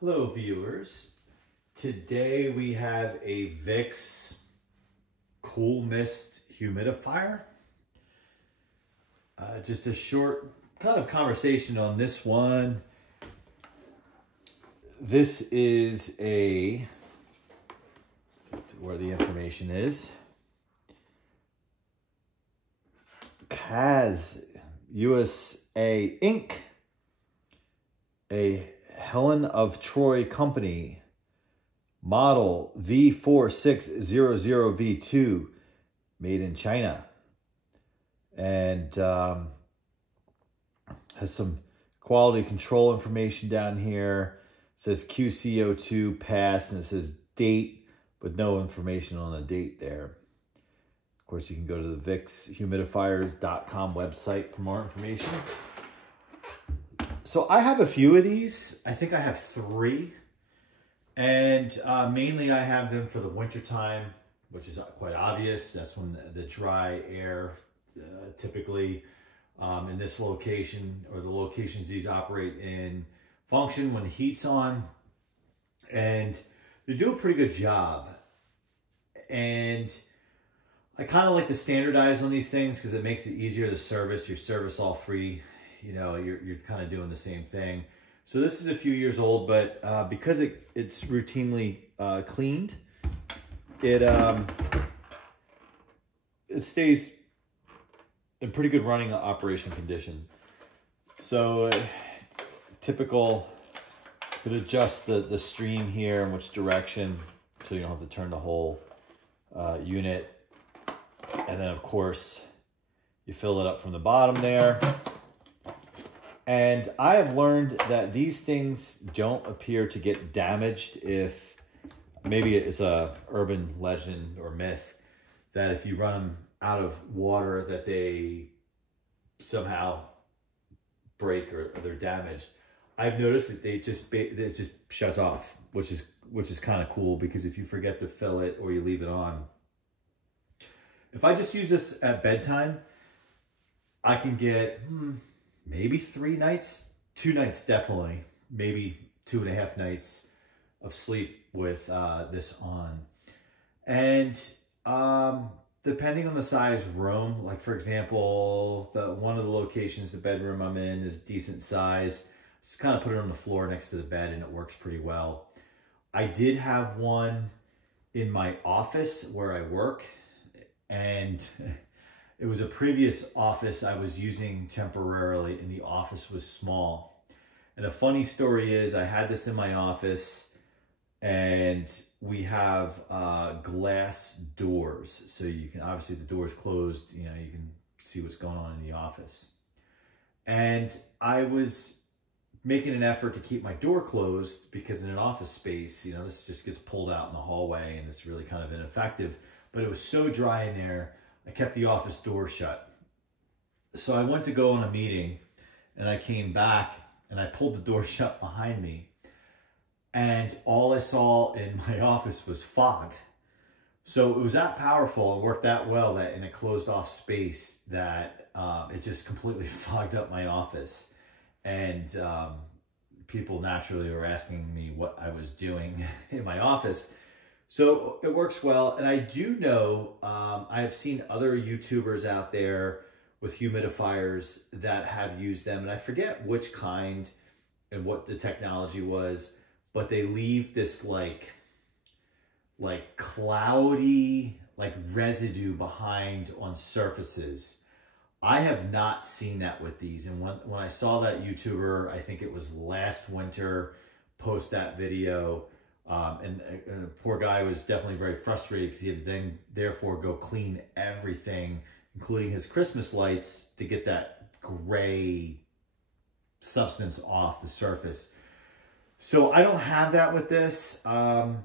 Hello viewers, today we have a Vicks Cool Mist Humidifier. Just a short kind of conversation on this one. This is where the information is. CAS USA Inc. A Helen of Troy Company, model V4600V2, made in China, and has some quality control information down here. It says QCO2 pass, and it says date, but no information on the date there. Of course, you can go to the VicksHumidifiers.com website for more information. So I have a few of these. I think I have 3. And mainly I have them for the winter time, which is quite obvious. That's when the dry air typically in this location, or the locations these operate in, function when the heat's on. And they do a pretty good job. And I kind of like to standardize on these things because it makes it easier to service. You service all 3. You know, you're kind of doing the same thing. So this is a few years old, but because it's routinely cleaned, it stays in pretty good running operation condition. So typical, could adjust the stream here in which direction, so you don't have to turn the whole unit. And then of course you fill it up from the bottom there. And I have learned that these things don't appear to get damaged if, maybe it's a urban legend or myth, that if you run them out of water that they somehow break or they're damaged. I've noticed that it just shuts off, which is kind of cool, because if you forget to fill it or you leave it on. If I just use this at bedtime, I can get maybe 3 nights, 2 nights definitely, maybe 2.5 nights of sleep with this on. And depending on the size room, like for example, one of the locations, the bedroom I'm in, is decent size. Just kind of put it on the floor next to the bed and it works pretty well. I did have one in my office where I work, and it was a previous office I was using temporarily, and the office was small. And a funny story is, I had this in my office, and we have glass doors. So you can, obviously the door's closed, you know, you can see what's going on in the office. And I was making an effort to keep my door closed, because in an office space, you know, this just gets pulled out in the hallway and it's really kind of ineffective. But it was so dry in there, I kept the office door shut. So I went to go on a meeting, and I came back and I pulled the door shut behind me, and all I saw in my office was fog. So it was that powerful and worked that well, that in a closed off space, that it just completely fogged up my office. And people naturally were asking me what I was doing in my office. So it works well. And I do know, I have seen other YouTubers out there with humidifiers that have used them. And I forget which kind and what the technology was, but they leave this like cloudy, like residue behind on surfaces. I have not seen that with these. And when I saw that YouTuber, I think it was last winter, post that video, and the poor guy was definitely very frustrated, because he had then therefore go clean everything, including his Christmas lights, to get that gray substance off the surface. So I don't have that with this. So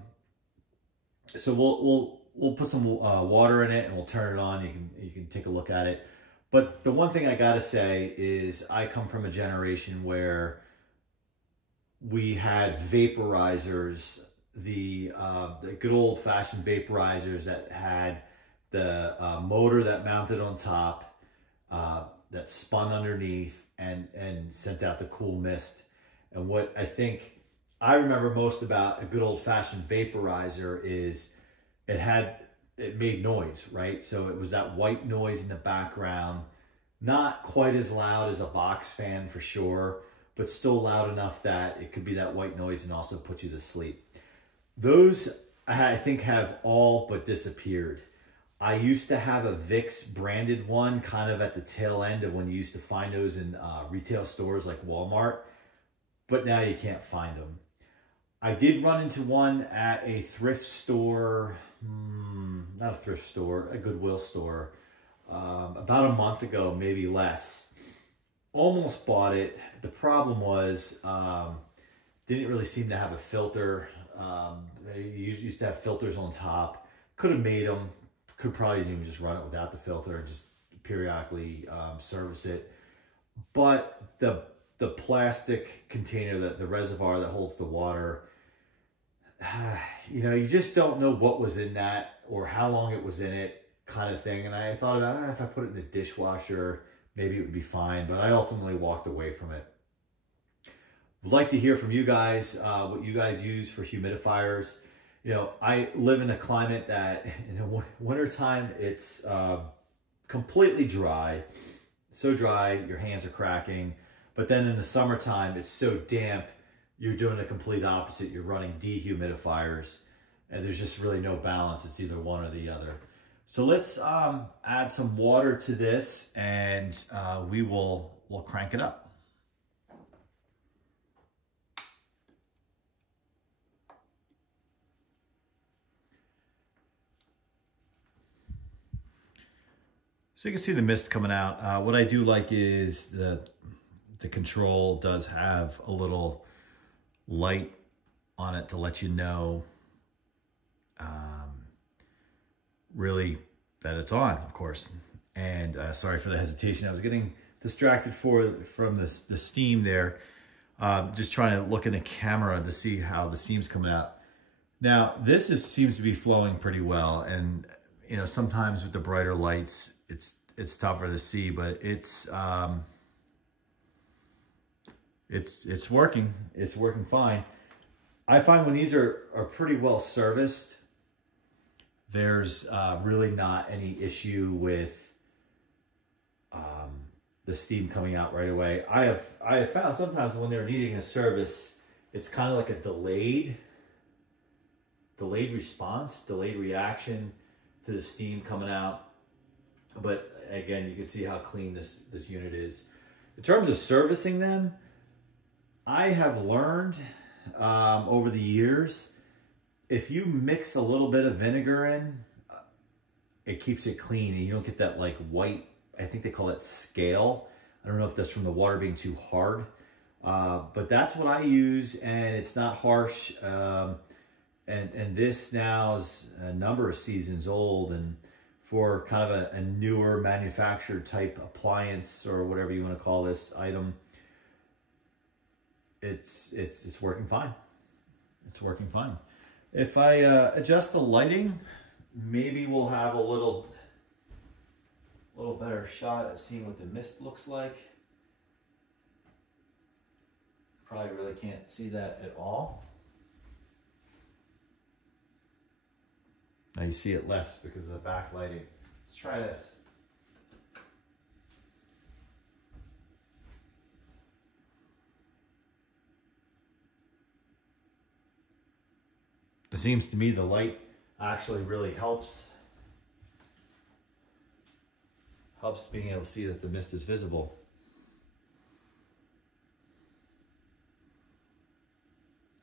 we'll put some water in it and we'll turn it on. You can take a look at it. But the one thing I gotta say is, I come from a generation where we had vaporizers, the good old-fashioned vaporizers that had the motor that mounted on top, that spun underneath and sent out the cool mist. And what I think I remember most about a good old-fashioned vaporizer is it made noise, right? So it was that white noise in the background, not quite as loud as a box fan for sure, but still loud enough that it could be that white noise and also put you to sleep. Those, I think, have all but disappeared. I used to have a Vicks branded one kind of at the tail end of when you used to find those in retail stores like Walmart, but now you can't find them. I did run into one at a thrift store, not a thrift store, a Goodwill store, about a month ago, maybe less. Almost bought it. The problem was, didn't really seem to have a filter. They used to have filters on top. Could have made them. Could probably even just run it without the filter and just periodically service it. But the plastic container, the reservoir that holds the water, you know, you just don't know what was in that or how long it was in it, kind of thing. And I thought about if I put it in the dishwasher, maybe it would be fine. But I ultimately walked away from it. Would like to hear from you guys, what you guys use for humidifiers. You know, I live in a climate that in the wintertime, it's completely dry. So dry, your hands are cracking. But then in the summertime, it's so damp, you're doing the complete opposite. You're running dehumidifiers, and there's just really no balance. It's either one or the other. So let's add some water to this, and we'll crank it up. So you can see the mist coming out. What I do like is the control does have a little light on it to let you know really that it's on, of course. And sorry for the hesitation. I was getting distracted from the steam there. Just trying to look in the camera to see how the steam's coming out. Now, this seems to be flowing pretty well. And, you know, sometimes with the brighter lights, it's tougher to see, but it's working. It's working fine. I find when these are pretty well serviced, there's really not any issue with the steam coming out right away. I have found sometimes when they're needing a service, it's kind of like a delayed response, delayed reaction to the steam coming out. But again, you can see how clean this unit is. In terms of servicing them, I have learned over the years, if you mix a little bit of vinegar in, it keeps it clean and you don't get that like white, I think they call it scale. I don't know if that's from the water being too hard, but that's what I use, and it's not harsh. And this now is a number of seasons old, and for kind of a newer manufactured type appliance or whatever you want to call this item, it's working fine. It's working fine. If I adjust the lighting, maybe we'll have a little better shot at seeing what the mist looks like. Probably really can't see that at all. Now you see it less because of the backlighting. Let's try this. It seems to me the light actually really helps being able to see that the mist is visible.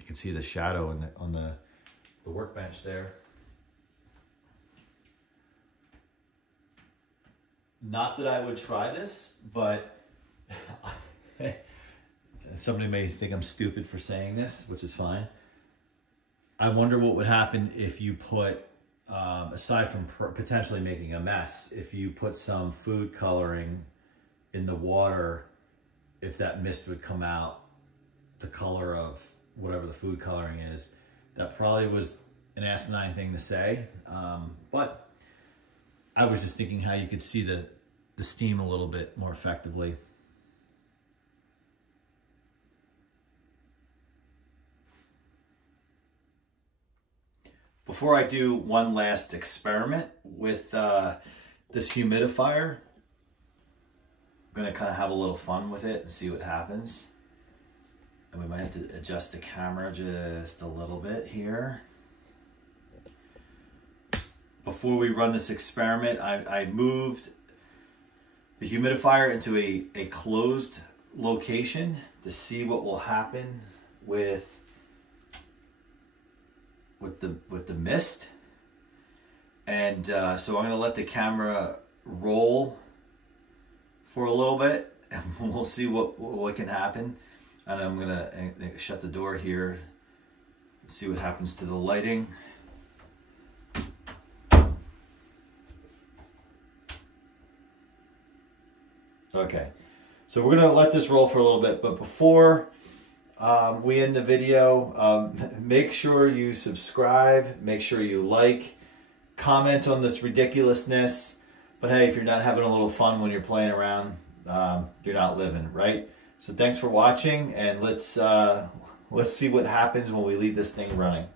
You can see the shadow on the workbench there. Not that I would try this, but somebody may think I'm stupid for saying this, which is fine. I wonder what would happen if you put, aside from potentially making a mess, if you put some food coloring in the water, if that mist would come out the color of whatever the food coloring is. That probably was an asinine thing to say, but I was just thinking how you could see the steam a little bit more effectively. before I do one last experiment with this humidifier, I'm gonna kind of have a little fun with it and see what happens. And we might have to adjust the camera just a little bit here. Before we run this experiment, I moved the humidifier into a closed location to see what will happen with the mist. And so I'm going to let the camera roll for a little bit and we'll see what can happen. And I'm going to shut the door here and see what happens to the lighting. Okay, so we're gonna let this roll for a little bit, but before we end the video, make sure you subscribe, make sure you like, comment on this ridiculousness. But hey, if you're not having a little fun when you're playing around, you're not living, right? So thanks for watching, and let's see what happens when we leave this thing running.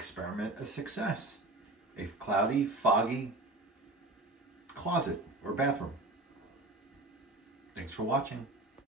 experiment a success. A cloudy, foggy closet or bathroom. Thanks for watching.